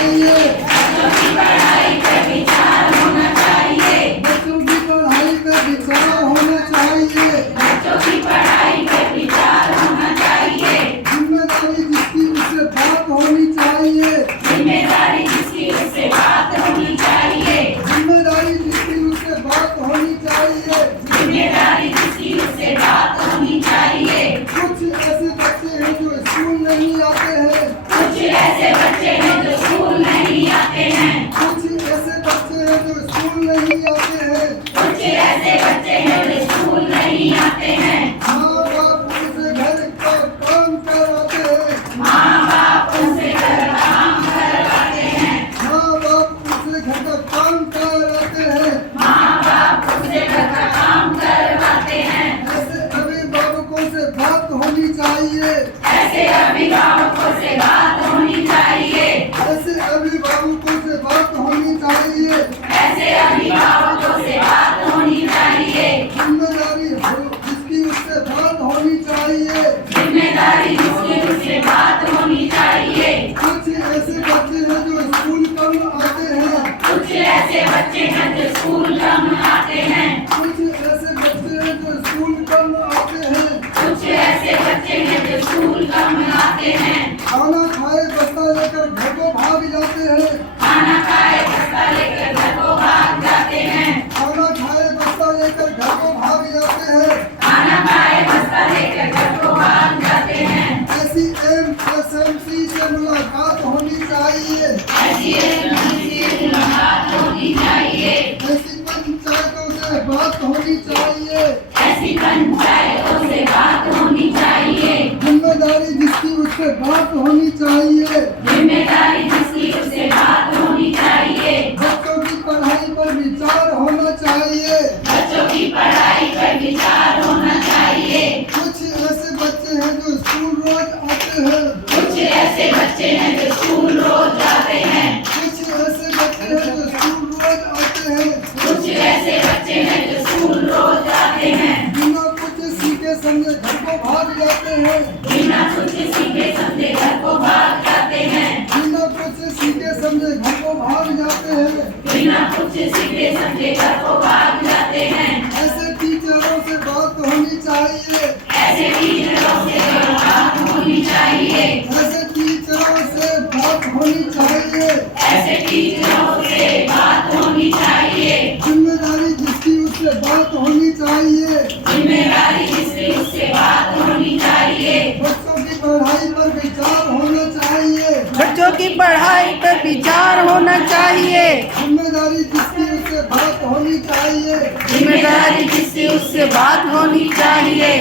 चाहिए। बच्चों की पढ़ाई पे विचार होना चाहिए। बच्चों की पढ़ाई पे विचार होना चाहिए। बच्चों की पढ़ाई पे विचार होना चाहिए। जिम्मेदारी जिसकी उससे बात होनी चाहिए। जिम्मेदारी जिसकी उससे बात होनी चाहिए। जिम्मेदारी जिसकी उससे बात होनी चाहिए। जिम्मेदारी जिसकी उससे बात होनी चाहिए। कुछ ऐसे बच्चे हैं जो स्कूल नहीं आते हैं। कुछ ऐसे बच्चे हैं जो स्कूल नहीं आते हैं। कुछ ऐसे बच्चे हैं जो स्कूल नहीं आते हैं। कुछ ऐसे बच्चे हैं जो स्कूल नहीं आते हैं। माँ बाप उनसे घर का काम करवाते हैं। माँ बाप उनसे घर का काम करवाते हैं। माँ बाप उनसे घर का काम करवाते हैं। माँ बाप उनसे घर का काम करवाते हैं। ऐसे अभिभावकों से बात होनी चाहिए। ऐसे अभिभावकों से बात होनी चाहिए। ऐसे अभिभावकों से बात होनी चाहिए। ऐसे अभिभावकों से बात होनी चाहिए। जिम्मेदारी जिसकी उससे बात होनी चाहिए। जिम्मेदारी जिसकी उससे बात होनी चाहिए। कुछ ऐसे बच्चे हैं जो स्कूल कम आते हैं। कुछ ऐसे बच्चे हैं जो स्कूल कम आते हैं। कुछ ऐसे बच्चे हैं जो स्कूल कम आते हैं। कुछ ऐसे बच्चे हैं जो स्कूल कम आते हैं। खाना खाए बस्ता लेकर घर को भाग जाते हैं। खाना खाए बस्ता लेकर घर को भाग जाते हैं। खाना खाए बस्ता लेकर घर को भाग जाते हैं। खाना खाए बस्ता लेकर घर को भाग जाते हैं। ऐसी एमएसएमसी से मुलाकात होनी चाहिए। ऐसी मुलाकात होनी चाहिए। ऐसी पंचायतों से बात होनी चाहिए। ऐसी पंचायतों से बात होनी चाहिए। जिम्मेदारी जिसकी उससे बात होनी चाहिए। जिम्मेदारी जिसकी उससे बात होनी चाहिए। बच्चों की पढ़ाई पर विचार होना चाहिए। बच्चों की पढ़ाई पर विचार होना चाहिए। कुछ ऐसे बच्चे हैं जो स्कूल रोज आते हैं। कुछ ऐसे बच्चे हैं जो स्कूल रोज जाते हैं। कुछ ऐसे बच्चे हैं जो स्कूल रोज आते हैं। कुछ ऐसे बच्चे हैं जो स्कूल रोज जाते हैं। बिना कुछ सीखे समझे घर को भाग जाते हैं। बिना कुछ सीखे समझे घर को भाग जाते हैं। बिना कुछ सीखे समझे घर को भाग जाते हैं। बिना कुछ सीखे समझे घर को भाग जाते हैं। ऐसे टीचरों से बात होनी चाहिए। ऐसे टीचरों से बात होनी चाहिए। ऐसे टीचरों से बात होनी चाहिए। ऐसे टीचरों से बात होनी चाहिए। जिम्मेदारी जिसकी उससे बात होनी चाहिए। जिम्मेदारी जिसकी उससे बात होनी चाहिए। बच्चों की पढ़ाई पर विचार होना चाहिए। बच्चों की पढ़ाई पर विचार होना चाहिए। जिम्मेदारी जिसकी उससे बात होनी चाहिए। जिम्मेदारी जिसकी उससे बात होनी चाहिए।